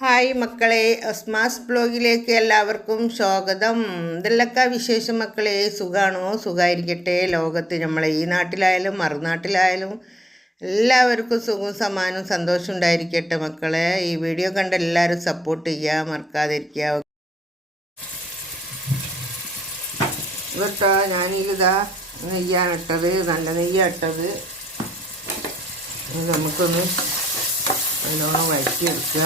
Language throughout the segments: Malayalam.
ഹായ് മക്കളെ, അസ്മാസ് ബ്ലോഗിലേക്ക് എല്ലാവർക്കും സ്വാഗതം. ഇതെല്ലൊക്കെ വിശേഷം മക്കളെ. സുഖമാണോ? സുഖമായിരിക്കട്ടെ. ലോകത്ത് നമ്മളെ ഈ നാട്ടിലായാലും മറുനാട്ടിലായാലും എല്ലാവർക്കും സുഖവും സമാനവും സന്തോഷം ഉണ്ടായിരിക്കട്ടെ മക്കളെ. ഈ വീഡിയോ കണ്ട് എല്ലാവരും സപ്പോർട്ട് ചെയ്യുക, മറക്കാതിരിക്കുക കേട്ടോ. ഞാനിതാ നെയ്യാണ് ഇട്ടത്, നല്ല നെയ്യാണ് ഇട്ടത്. നമുക്കൊന്ന് നല്ലോണം വഴറ്റിയെടുക്കുക.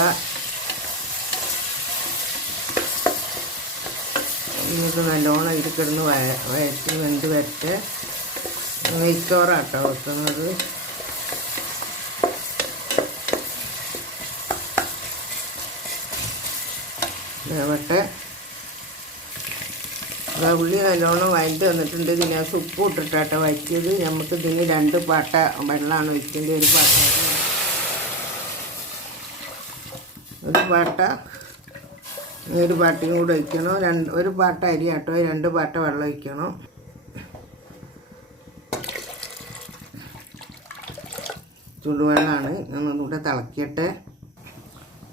ഇത് നല്ലോണം ഇത് കിടന്ന് വഴറ്റി വെന്ത് വരട്ടെ. നെയ്ച്ചോറാട്ടോ വെക്കുന്നത്. വേവട്ടെ. ഉള്ളി നല്ലോണം വഴറ്റി വന്നിട്ടുണ്ട്. ഇതിനകത്ത് ഉപ്പ് ഇട്ടിട്ടാട്ടോ വഴറ്റിയത്. നമുക്ക് ഇതിന് 2 പാട്ട വെള്ളമാണ് ഒഴിക്കേണ്ടത്. ഒരു പാട്ടയും കൂടെ ഒഴിക്കണം. ഒരു പാട്ട അരി ആട്ടോ, 2 പാട്ട വെള്ളം ഒഴിക്കണം. ചുടുവെള്ളമാണ്. നമ്മളിവിടെ തിളക്കട്ടെ.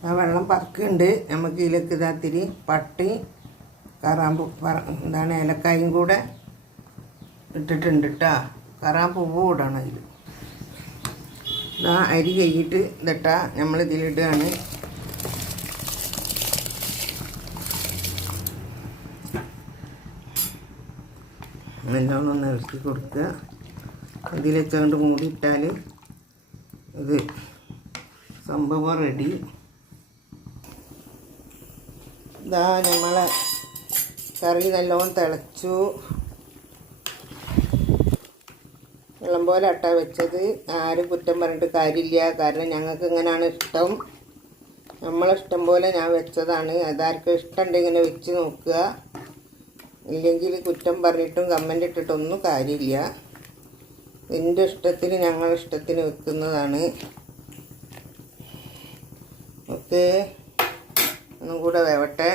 ആ വെള്ളം പക്കുണ്ട്. നമുക്ക് ഇതിലേക്ക് ഇതാത്തിരി പട്ടി കറാമ്പ് ഏലക്കായും കൂടെ ഇട്ടിട്ടുണ്ട് കേട്ടോ. കറാമ്പൂവ് ഇടണം ഇതിൽ. ഇതാ അരി കഴിഞ്ഞിട്ട് ഇതിട്ടാ നമ്മൾ ഇതിലിടുകയാണ്. നല്ലോണം ഒന്ന് ഇറക്കി കൊടുക്കുക. ഇതിൽ വെച്ചുകൊണ്ട് മൂടിയിട്ടാൽ ഇത് സംഭവം റെഡി. ഇതാ നമ്മളെ കറി നല്ലോണം തിളച്ചു. വെള്ളം പോലെ അട്ട വെച്ചത്. ആരും കുറ്റം പറഞ്ഞിട്ട് കാര്യമില്ല. കാരണം ഞങ്ങൾക്ക് ഇങ്ങനെയാണ് ഇഷ്ടം. നമ്മളിഷ്ടം പോലെ ഞാൻ വെച്ചതാണ്. അതാർക്കും ഇഷ്ടമുണ്ടെങ്കിൽ ഇങ്ങനെ വെച്ച് നോക്കുക. ഇല്ലെങ്കിൽ കുറ്റം പറഞ്ഞിട്ടും കമൻ്റ് ഇട്ടിട്ടൊന്നും കാര്യമില്ല. എൻ്റെ ഇഷ്ടത്തിന് ഞങ്ങളിഷ്ടത്തിന് വെക്കുന്നതാണ്. ഓക്കെ, ഒന്നും കൂടെ വേവട്ടെ.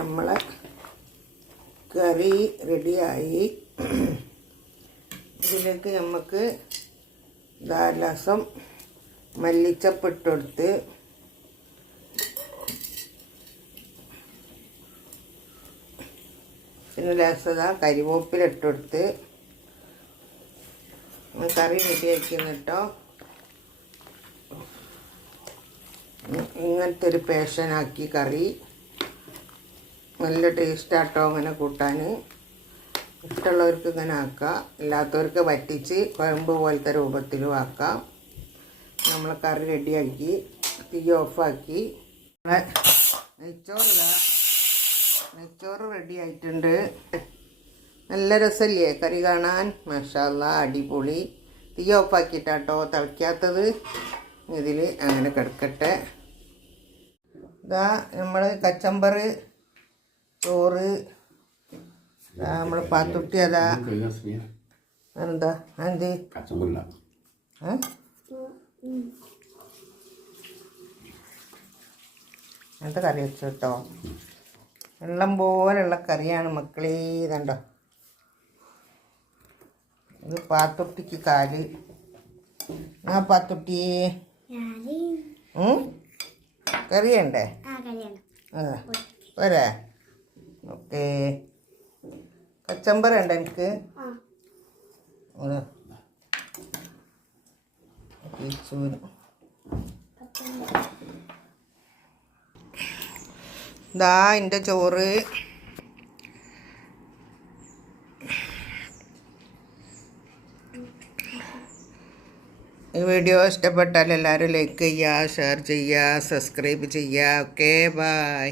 നമ്മളെ കറി റെഡിയായി. ഇതിലേക്ക് നമുക്ക് ധാരാളം മല്ലിച്ചപ്പ് ഇട്ടെടുത്ത് പിന്നെ ലേസത കരിവേപ്പില ഇട്ടെടുത്ത് കറി റെഡിയാക്കിന്ന് കേട്ടോ. ഇങ്ങനത്തെ ഒരു പേഷനാക്കി കറി നല്ല ടേസ്റ്റാട്ടോ. അങ്ങനെ കൂട്ടാൻ ഇഷ്ടമുള്ളവർക്ക് ഇങ്ങനെ ആക്കാം, ഇല്ലാത്തവർക്ക് വറ്റിച്ച് കുഴമ്പ് പോലത്തെ രൂപത്തിലും ആക്കാം. നമ്മൾ കറി റെഡിയാക്കി തീ ഓഫാക്കി. നെയ്ച്ചോറ് റെഡി ആയിട്ടുണ്ട്. നല്ല രസമല്ലേ കറി കാണാൻ? മാഷാ അല്ലാഹ്, അടിപൊളി. തീ ഓഫാക്കിയിട്ടാട്ടോ തിളയ്ക്കാത്തത്. ഇതിൽ അങ്ങനെ കിടക്കട്ടെ. ഇതാ നമ്മൾ കച്ചമ്പർ ചോറ്. നമ്മൾ പാത്തുട്ടി. അതാ എന്താ എന്ത് അങ്ങനത്തെ കറി വെച്ചു കേട്ടോ. വെള്ളം പോലെയുള്ള കറിയാണ് മക്കളേ. ഇതുണ്ടോ, ഇത് പാത്തുട്ടിക്ക് കാല്. ആ പാത്തുട്ടി കറിയുണ്ടേ? പോരെ? ഓക്കെ. കച്ചമ്പർ ഉണ്ട് എനിക്ക്. ഇതാ എൻ്റെ ചോറ്. ഈ വീഡിയോ ഇഷ്ടപ്പെട്ടാൽ എല്ലാവരും ലൈക്ക് ചെയ്യുക, ഷെയർ ചെയ്യുക, സബ്സ്ക്രൈബ് ചെയ്യുക. Okay, by.